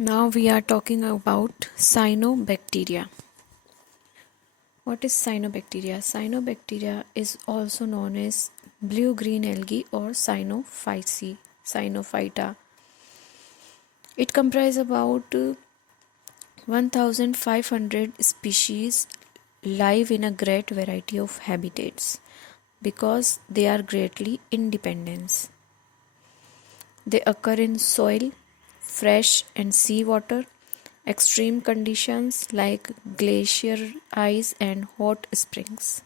Now we are talking about cyanobacteria. What is cyanobacteria? Cyanobacteria is also known as blue-green algae or cyanophyta. It comprises about 1,500 species live in a great variety of habitats because they are greatly independent. They occur in soil, fresh and seawater, extreme conditions like glacier ice and hot springs.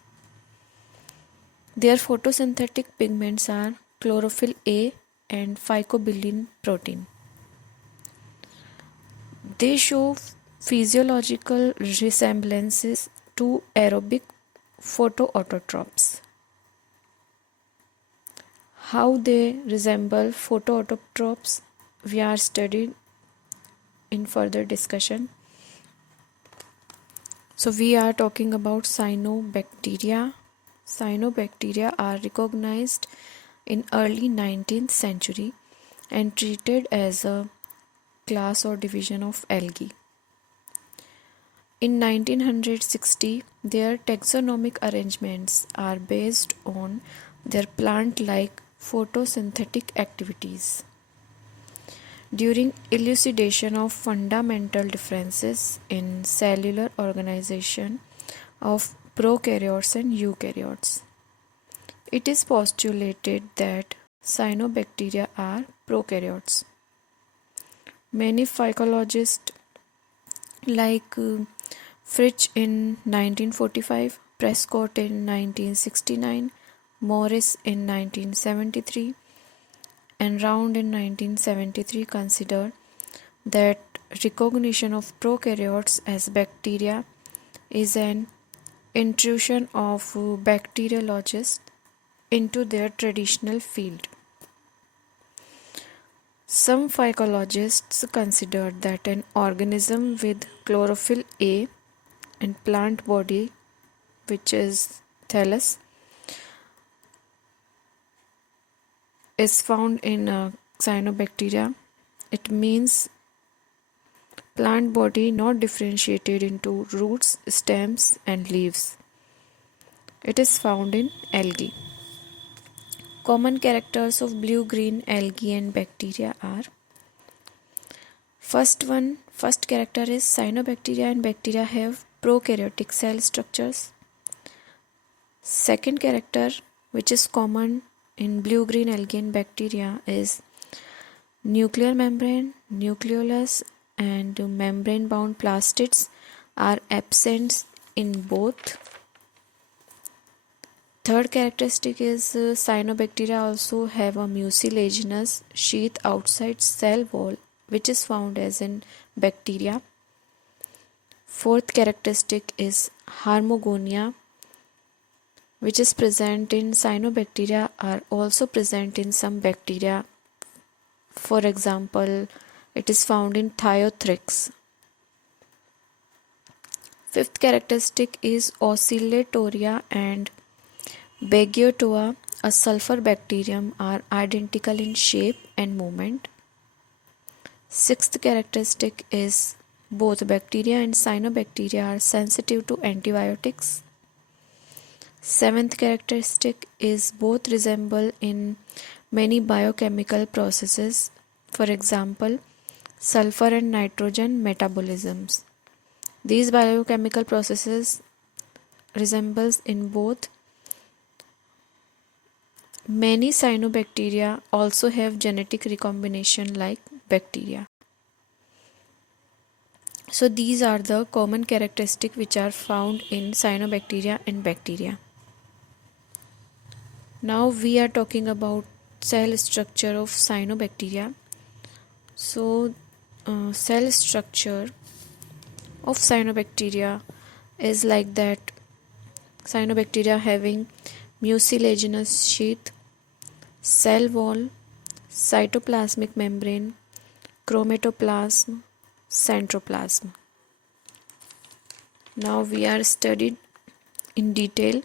Their photosynthetic pigments are chlorophyll A and phycobilin protein. They show physiological resemblances to aerobic photoautotrophs. How they resemble photoautotrophs we are studied in further discussion. So we are talking about cyanobacteria. Cyanobacteria are recognized in early 19th century and treated as a class or division of algae. In 1960, their taxonomic arrangements are based on their plant-like photosynthetic activities. During elucidation of fundamental differences in cellular organization of prokaryotes and eukaryotes, it is postulated that cyanobacteria are prokaryotes. Many phycologists like Fritsch in 1945, Prescott in 1969, Morris in 1973, and Round in 1973 considered that recognition of prokaryotes as bacteria is an intrusion of bacteriologists into their traditional field. Some phycologists considered that an organism with chlorophyll A and plant body, which is thallus, is found in cyanobacteria. It means plant body not differentiated into roots, stems, and leaves. It is found in algae. Common characters of blue-green algae and bacteria are: first character is cyanobacteria and bacteria have prokaryotic cell structures. Second character, which is common in blue-green algae and bacteria, is nuclear membrane, nucleolus, and membrane-bound plastids are absent in both. Third characteristic is cyanobacteria also have a mucilaginous sheath outside cell wall, which is found as in bacteria. Fourth characteristic is harmogonia, which is present in cyanobacteria, are also present in some bacteria. For example, it is found in Thiothrix. Fifth characteristic is oscillatoria and Begiotoa, a sulfur bacterium, are identical in shape and movement. Sixth characteristic is both bacteria and cyanobacteria are sensitive to antibiotics. Seventh characteristic is both resemble in many biochemical processes, for example, sulfur and nitrogen metabolisms. These biochemical processes resembles in both. Many cyanobacteria also have genetic recombination like bacteria. So these are the common characteristics which are found in cyanobacteria and bacteria. Now we are talking about cell structure of cyanobacteria. So cell structure of cyanobacteria is like that: cyanobacteria having mucilaginous sheath, cell wall, cytoplasmic membrane, chromatoplasm, centroplasm. Now we are studied in detail.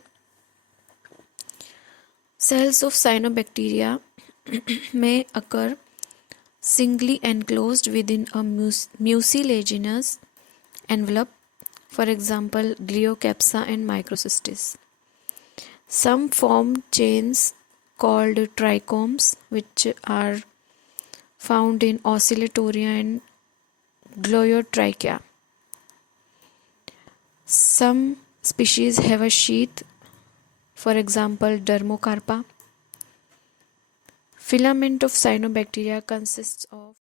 Cells of cyanobacteria may occur singly enclosed within a mucilaginous envelope, for example, Glyocapsa and microcystis. Some form chains called trichomes, which are found in Oscillatoria and Gliotrichia. Some species have a sheath, for example, Dermocarpa. Filament of cyanobacteria consists of